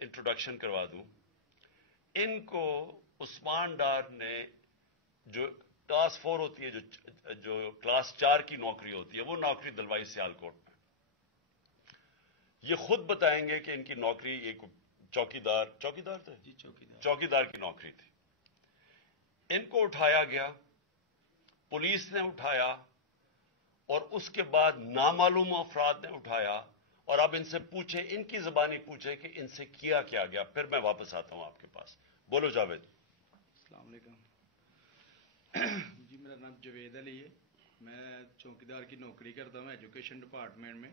Introduction کروا دوں. ان کو عثمان ڈار نے جو کلاس 4 ہوتی ہے, جو کلاس 4 کی نوکری ہوتی ہے, وہ نوکری دلوائی سیالکوٹ میں. یہ خود بتائیں گے کہ ان کی نوکری ایک چوکیدار تھے, چوکیدار کی نوکری تھی. ان کو اٹھایا گیا, پولیس نے اٹھایا, اور اس کے بعد نامعلوم افراد نے اٹھایا. اور اب ان سے پوچھیں, ان کی زبانی پوچھیں کہ ان سے کیا گیا. پھر میں واپس آتا ہوں آپ کے پاس. بولو جاوید. السلام علیکم جی, میرا نام جاوید علی ہے. میں چوکیدار کی نوکری کرتا ہوں ایجوکیشن ڈپارٹمنٹ میں.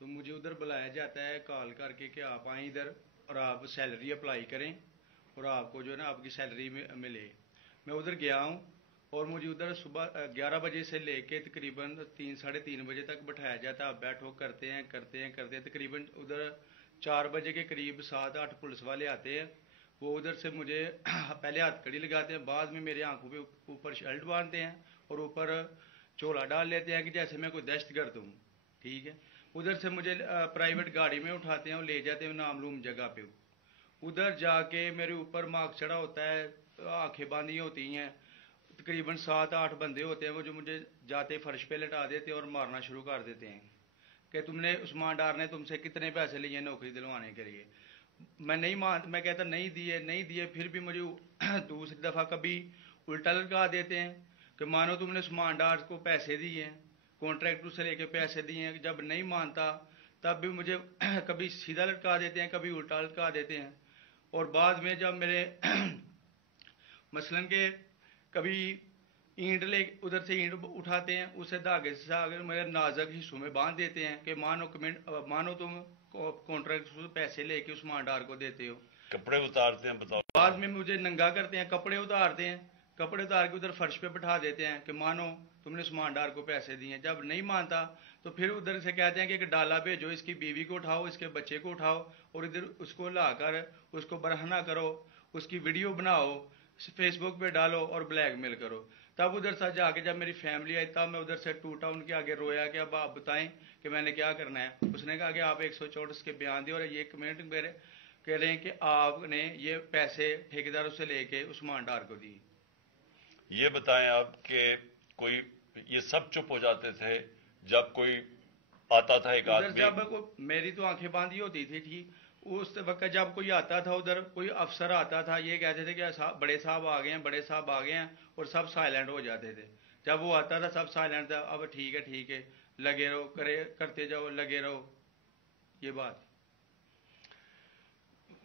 تو مجھے ادھر بلایا جاتا ہے کال کر کے کہ آپ آئیں ادھر اور آپ سیلری اپلائی کریں اور آپ کو جو ہے نا آپ کی سیلری ملے. میں ادھر گیا ہوں اور مجھے ادھر صبح 11 بجے سے لے کے تقریباً 3-3:30 بجے تک بٹھایا جاتا ہے. آپ بیٹھو, کرتے ہیں تقریباً ادھر 4 بجے کے قریب 7-8 پولیس والے آتے ہیں. وہ ادھر سے مجھے پہلے ہاتھ کڑی لگاتے ہیں, بعد میں میرے آنکھوں پہ اوپر شرٹ باندھتے ہیں اور اوپر چولا ڈال لیتے ہیں کہ جیسے میں کوئی دہشت گرد ہوں. ٹھیک ہے. ادھر سے مجھے پرائیویٹ گاڑی میں اٹھاتے ہیں اور لے جاتے ہیں نامعلوم جگہ پہ. ادھر جا کے میرے اوپر مارک چڑھا ہوتا ہے, آنکھیں باندھی ہوتی ہیں. تقریباً 7-8 بندے ہوتے ہیں وہ جو مجھے جاتے فرش پہ لٹا دیتے اور مارنا شروع کر دیتے ہیں کہ تم نے عثمان ڈار نے تم سے کتنے پیسے لیے نوکری دلوانے کے لیے. میں کہتا نہیں دیے. پھر بھی مجھے دوسری دفعہ کبھی الٹا لٹکا دیتے ہیں کہ مانو تم نے عثمان ڈار کو پیسے دیے ہیں, کانٹریکٹر سے لے کے پیسے دیے ہیں. جب نہیں مانتا تب بھی مجھے کبھی سیدھا لٹکا دیتے ہیں, کبھی الٹا لٹکا دیتے ہیں. اور بعد میں جب میرے مثلاً کہ کبھی اینٹ ادھر سے اینٹ اٹھاتے ہیں, اسے دھاگے سے میرے نازک حصوں میں باندھ دیتے ہیں کہ مانو تم کانٹریکٹر سے پیسے لے کے عثمان ڈار کو دیتے ہو. کپڑے اتارتے ہیں, بتاؤ. بعد میں مجھے ننگا کرتے ہیں, کپڑے اتارتے ہیں, کپڑے اتار کے ادھر فرش پہ بٹھا دیتے ہیں کہ مانو تم نے عثمان ڈار کو پیسے دیے ہیں. جب نہیں مانتا تو پھر ادھر سے کہتے ہیں کہ ایک ڈالا بھیجو, اس کی بیوی کو اٹھاؤ, اس کے بچے کو اٹھاؤ اور ادھر اس کو لا کر اس کو برہنہ کرو, اس کی ویڈیو بناؤ, فیس بک پہ ڈالو اور بلیک میل کرو. تب ادھر سے جا کے جب میری فیملی آئی تب میں ادھر سے ٹوٹا, ان کے آگے رویا کہ اب آپ بتائیں کہ میں نے کیا کرنا ہے. اس نے کہا کہ آپ 164 کے بیان دیں اور یہ کمنٹ میرے کہہ رہے ہیں کہ آپ نے یہ پیسے ٹھیکیداروں سے لے کے عثمان ڈار کو دی. یہ بتائیں آپ کہ کوئی یہ سب چپ ہو جاتے تھے جب کوئی آتا تھا ایک آدمی؟ جب میری تو آنکھیں باندھی ہوتی تھی. ٹھیک, اس وقت جب کوئی آتا تھا ادھر, کوئی افسر آتا تھا, یہ کہتے تھے کہ بڑے صاحب آ گئے ہیں اور سب سائلنٹ ہو جاتے تھے. جب وہ آتا تھا سب سائلنٹ تھا. اب ٹھیک ہے لگے رہو, کرتے جاؤ, لگے رہو. یہ بات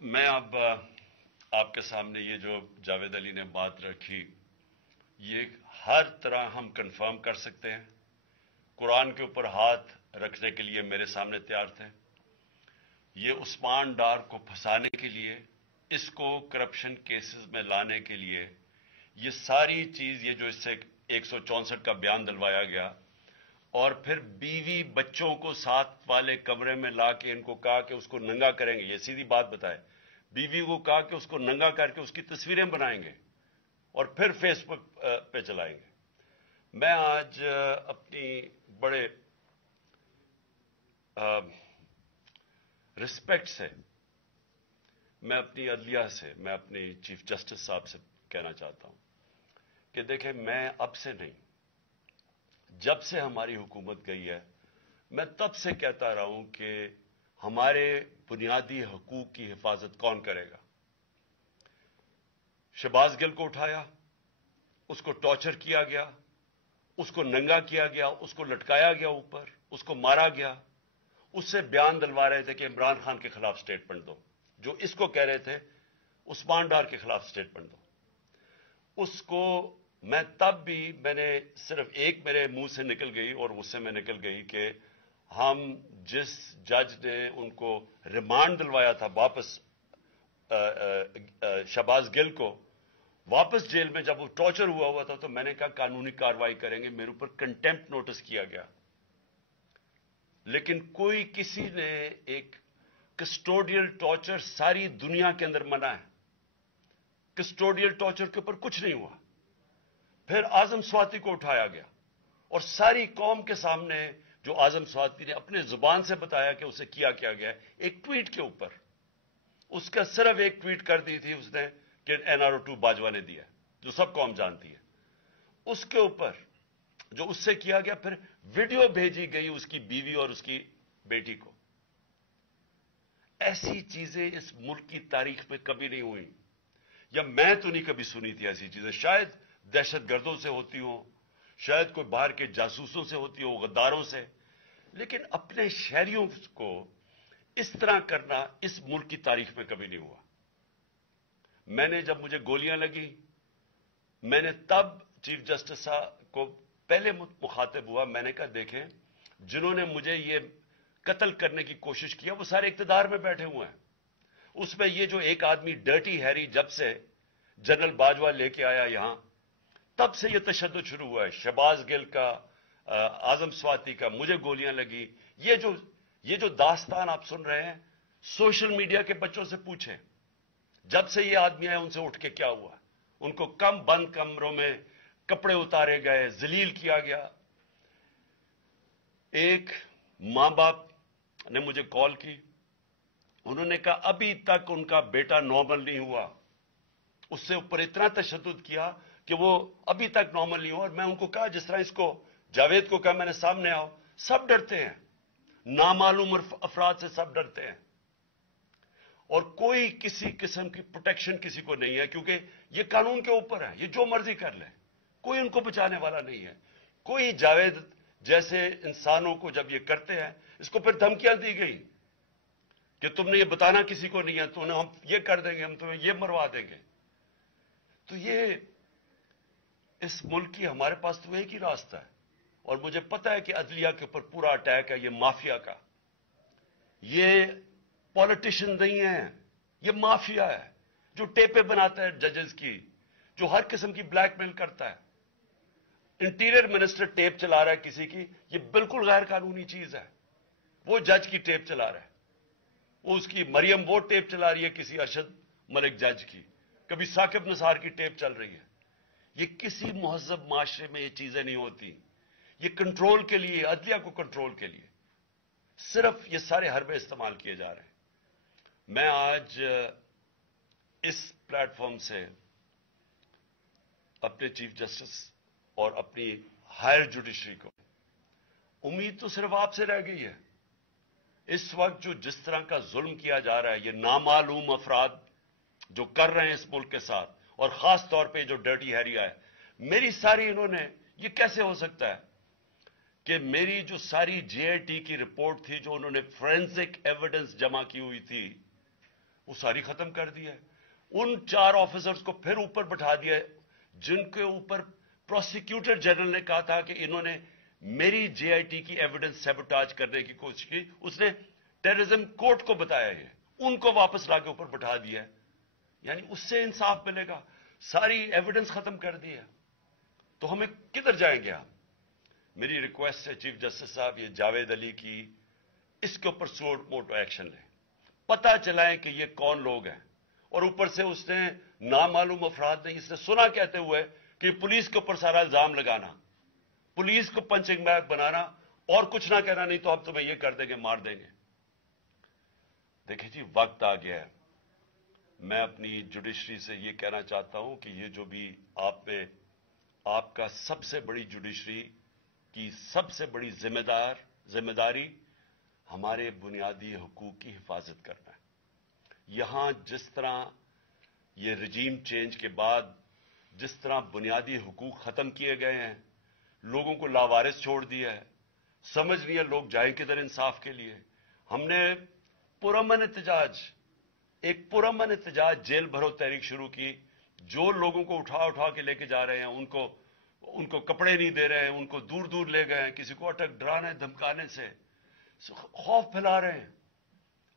میں اب آپ کے سامنے یہ جو جاوید علی نے بات رکھی, یہ ہر طرح ہم کنفرم کر سکتے ہیں. قرآن کے اوپر ہاتھ رکھنے کے لیے میرے سامنے تیار تھے. یہ عثمان ڈار کو پھنسانے کے لیے, اس کو کرپشن کیسز میں لانے کے لیے, یہ ساری چیز, یہ جو اس سے 164 کا بیان دلوایا گیا, اور پھر بیوی بچوں کو ساتھ والے کمرے میں لا کے ان کو کہا کہ اس کو ننگا کریں گے. یہ سیدھی بات بتائے, بیوی کو کہا کہ اس کو ننگا کر کے اس کی تصویریں بنائیں گے اور پھر فیس بک پہ چلائیں گے. میں آج اپنی بڑے رسپیکٹ سے میں اپنی عدلیہ سے, میں اپنی چیف جسٹس صاحب سے کہنا چاہتا ہوں کہ دیکھیں, میں اب سے نہیں, جب سے ہماری حکومت گئی ہے, میں تب سے کہتا رہا ہوں کہ ہمارے بنیادی حقوق کی حفاظت کون کرے گا. شہباز گل کو اٹھایا, اس کو ٹارچر کیا گیا, اس کو ننگا کیا گیا, اس کو لٹکایا گیا اوپر, اس کو مارا گیا. اس سے بیان دلوا رہے تھے کہ عمران خان کے خلاف سٹیٹمنٹ دو, جو اس کو کہہ رہے تھے عثمان ڈار کے خلاف سٹیٹمنٹ دو. اس کو میں تب بھی, میں نے صرف ایک میرے منہ سے نکل گئی اور اس سے میں نکل گئی کہ ہم جس جج نے ان کو ریمانڈ دلوایا تھا واپس, شہباز گل کو واپس جیل میں جب وہ ٹارچر ہوا تھا, تو میں نے کہا قانونی کارروائی کریں گے. میرے اوپر کنٹیمپٹ نوٹس کیا گیا, لیکن کوئی کسی نے ایک کسٹوڈیل ٹارچر ساری دنیا کے اندر منع ہے, کسٹوڈیل ٹارچر کے اوپر کچھ نہیں ہوا. پھر اعظم سواتی کو اٹھایا گیا اور ساری قوم کے سامنے جو اعظم سواتی نے اپنے زبان سے بتایا کہ اسے کیا گیا, ایک ٹویٹ کے اوپر. اس کا صرف ایک ٹویٹ کر دی تھی اس نے کہ NRO2 باجوہ نے دیا، جو سب قوم جانتی ہے. اس کے اوپر جو اس سے کیا گیا، پھر ویڈیو بھیجی گئی اس کی بیوی اور اس کی بیٹی کو. ایسی چیزیں اس ملک کی تاریخ میں کبھی نہیں ہوئی، یا میں تو نہیں کبھی سنی تھی ایسی چیزیں. شاید دہشت گردوں سے ہوتی ہوں، شاید کوئی باہر کے جاسوسوں سے ہوتی ہو، غداروں سے، لیکن اپنے شہریوں کو اس طرح کرنا اس ملک کی تاریخ میں کبھی نہیں ہوا. میں نے جب مجھے گولیاں لگی، میں نے تب چیف جسٹس صاحب کو پہلے مخاطب ہوا. میں نے کہا دیکھیں، جنہوں نے مجھے یہ قتل کرنے کی کوشش کیا وہ سارے اقتدار میں بیٹھے ہوئے ہیں. اس میں یہ جو ایک آدمی ڈرٹی ہیری جب سے جنرل باجوہ لے کے آیا یہاں، تب سے یہ تشدد شروع ہوا ہے. شہباز گل کا، اعظم سواتی کا، مجھے گولیاں لگی. یہ جو داستان آپ سن رہے ہیں، سوشل میڈیا کے بچوں سے پوچھیں. جب سے یہ آدمی آئے ان سے اٹھ کے کیا ہوا؟ ان کو بند کمروں میں کپڑے اتارے گئے، ذلیل کیا گیا. ایک ماں باپ نے مجھے کال کی، انہوں نے کہا ابھی تک ان کا بیٹا نارمل نہیں ہوا. اس سے اوپر اتنا تشدد کیا کہ وہ ابھی تک نارمل نہیں ہوا. اور میں ان کو کہا، جس طرح اس کو جاوید کو کہا میں نے سامنے آؤ. سب ڈرتے ہیں، نامعلوم افراد سے سب ڈرتے ہیں، اور کوئی کسی قسم کی پروٹیکشن کسی کو نہیں ہے، کیونکہ یہ قانون کے اوپر ہے. یہ جو مرضی کر لیں، کوئی ان کو بچانے والا نہیں ہے. کوئی جاوید جیسے انسانوں کو جب یہ کرتے ہیں، اس کو پھر دھمکیاں دی گئی کہ تم نے یہ بتانا کسی کو نہیں ہے، تو ہم یہ کر دیں گے، ہم تمہیں یہ مروا دیں گے. تو یہ اس ملک کی ہمارے پاس تو ایک ہی راستہ ہے. اور مجھے پتا ہے کہ عدلیہ کے اوپر پورا اٹیک ہے یہ مافیا کا. یہ پولیٹیشین نہیں ہے، یہ مافیا ہے جو ٹیپیں بناتا ہے ججز کی، جو ہر قسم کی بلیک میل کرتا ہے. انٹیریئر منسٹر ٹیپ چلا رہا ہے کسی کی، یہ بالکل غیر قانونی چیز ہے. وہ جج کی ٹیپ چلا رہا ہے، وہ اس کی مریم وہ ٹیپ چلا رہی ہے کسی ارشد ملک جج کی، کبھی ثاقب نثار کی ٹیپ چل رہی ہے. یہ کسی مہذب معاشرے میں یہ چیزیں نہیں ہوتی. یہ کنٹرول کے لیے، عدلیہ کو کنٹرول کے لیے صرف یہ سارے حربے استعمال کیے جا رہے ہیں. میں آج اس پلیٹ فارم سے اپنے چیف جسٹس اور اپنی ہائر جوڈیشری کو امید تو صرف آپ سے رہ گئی ہے. اس وقت جو جس طرح کا ظلم کیا جا رہا ہے، یہ نامعلوم افراد جو کر رہے ہیں اس ملک کے ساتھ، اور خاص طور پہ جو ڈرٹی ہیری ہے، میری ساری انہوں نے، یہ کیسے ہو سکتا ہے کہ میری جو ساری JIT کی رپورٹ تھی، جو انہوں نے فورینسک ایویڈنس جمع کی ہوئی تھی، وہ ساری ختم کر دی ہے. ان 4 آفیسرز کو پھر اوپر بٹھا دیا ہے جن کے اوپر پروسیکیوٹر جنرل نے کہا تھا کہ انہوں نے میری JIT کی ایویڈنس سیبوٹاج کرنے کی کوشش کی. اس نے ٹیررزم کورٹ کو بتایا، یہ ان کو واپس لا کے اوپر بٹھا دیا ہے. یعنی اس سے انصاف ملے گا؟ ساری ایویڈنس ختم کر دی ہے. تو ہمیں کدھر جائیں گے ہم؟ میری ریکویسٹ ہے چیف جسٹس صاحب، یہ جاوید علی کی، اس کے اوپر موٹو ایکشن لیں. پتہ چلائیں کہ یہ کون لوگ ہیں. اور اوپر سے اس نے نامعلوم افراد نے، اس نے سنا کہتے ہوئے کہ پولیس کے اوپر سارا الزام لگانا، پولیس کو پنچنگ بیگ بنانا، اور کچھ نہ کہنا، نہیں تو ہم تمہیں یہ کر دیں گے، مار دیں گے. دیکھیں جی، وقت آ گیا ہے. میں اپنی جوڈیشری سے یہ کہنا چاہتا ہوں کہ یہ جو بھی آپ کا سب سے بڑی جوڈیشری کی سب سے بڑی ذمہ داری ہمارے بنیادی حقوق کی حفاظت کرنا ہے. یہاں جس طرح یہ رجیم چینج کے بعد جس طرح بنیادی حقوق ختم کیے گئے ہیں، لوگوں کو لاوارث چھوڑ دیا ہے، سمجھ نہیں ہے لوگ جائیں کدھر انصاف کے لیے. ہم نے ایک پرامن احتجاج جیل بھرو تحریک شروع کی. جو لوگوں کو اٹھا کے لے کے جا رہے ہیں، ان کو کپڑے نہیں دے رہے ہیں، ان کو دور دور لے گئے ہیں، کسی کو اٹک ڈرانے دھمکانے سے خوف پھیلا رہے ہیں.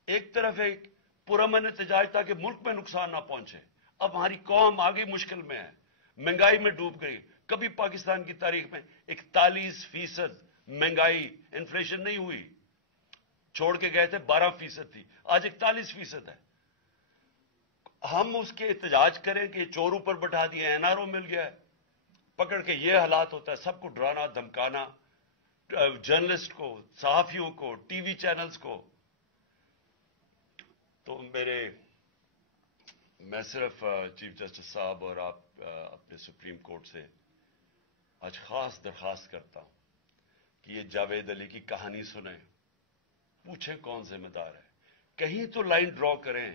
ایک طرف ایک پرامن احتجاج تاکہ ملک میں نقصان نہ پہنچے. اب ہماری قوم آگے مشکل میں ہے، مہنگائی میں ڈوب گئی. کبھی پاکستان کی تاریخ میں 41% مہنگائی، انفلیشن نہیں ہوئی. چھوڑ کے گئے تھے 12% تھی، آج 41% ہے. ہم اس کے احتجاج کریں کہ چور اوپر بٹھا دیے، NRO مل گیا ہے پکڑ کے. یہ حالات ہوتا ہے، سب کو ڈرانا دھمکانا، جرنلسٹ کو، صحافیوں کو، TV چینلز کو. تو میرے میں صرف چیف جسٹس صاحب اور آپ اپنے سپریم کورٹ سے آج خاص درخواست کرتا ہوں کہ یہ جاوید علی کی کہانی سنیں، پوچھیں کون ذمہ دار ہے، کہیں تو لائن ڈرا کریں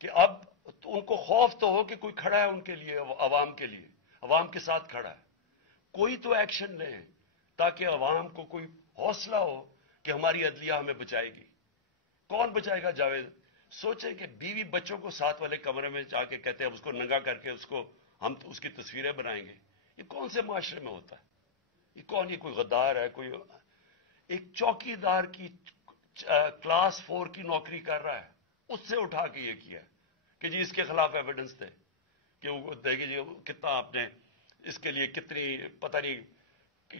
کہ اب تو ان کو خوف تو ہو کہ کوئی کھڑا ہے ان کے لیے، عوام کے لیے، عوام کے ساتھ کھڑا ہے، کوئی تو ایکشن لیں تاکہ عوام کو کوئی حوصلہ ہو کہ ہماری عدلیہ ہمیں بچائے گی۔ کون بچائے گا؟ جاوید۔ سوچیں کہ بیوی بچوں کو ساتھ والے کمرے میں جا کے کہتے ہیں اس کو ننگا کر کے ہم اس کی تصویریں بنائیں گے، یہ کون سے معاشرے میں ہوتا ہے؟ یہ کون؟ یہ کوئی غدار ہے؟ کوئی ایک چوکی دار کی کلاس 4 کی نوکری کر رہا ہے، اس سے اٹھا کے یہ کیا کہ جی اس کے خلاف ایویڈنس دے کہ وہ دیکھیں جی کتنا آپ نے اس کے لیے کتنی پتہ نہیں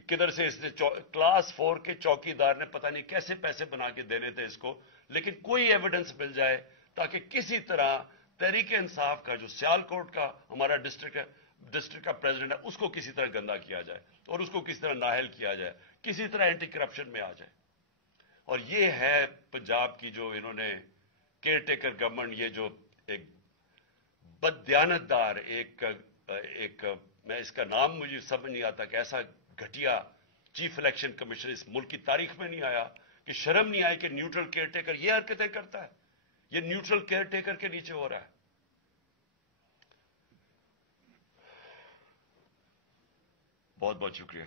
کدھر سے اس نے کلاس 4 کے چوکی دار نے پتہ نہیں کیسے پیسے بنا کے دینے تھے اس کو، لیکن کوئی ایویڈنس مل جائے تاکہ کسی طرح تحریک انصاف کا جو سیال کوٹ کا ہمارا ڈسٹرکٹ کا پریزیڈنٹ ہے اس کو کسی طرح گندا کیا جائے اور اس کو کسی طرح نااہل کیا جائے، کسی طرح اینٹی کرپشن میں آ جائے۔ اور یہ ہے پنجاب کی جو انہوں نے کیئر ٹیکر گورنمنٹ، یہ جو ایک بددیانت دار ایک میں اس کا نام مجھے سمجھ نہیں آتا کہ ایسا گھٹیا چیف الیکشن کمیشن اس ملک کی تاریخ میں نہیں آیا کہ شرم نہیں آئی کہ نیوٹرل کیئر ٹیکر یہ حرکتیں کرتا ہے، یہ نیوٹرل کیئر ٹیکر کے نیچے ہو رہا ہے۔ بہت بہت شکریہ۔